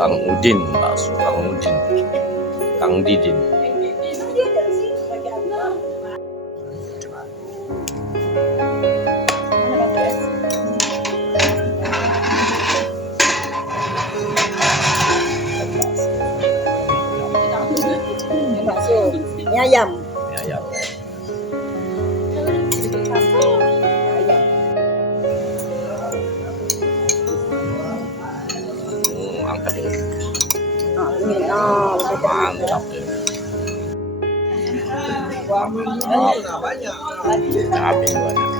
Kang Udin, bakso Kang Udin, Kang Didin. Bakso, mie ayam. Ya, ya. Angkat ini. Mantap ya. Cabai banyak.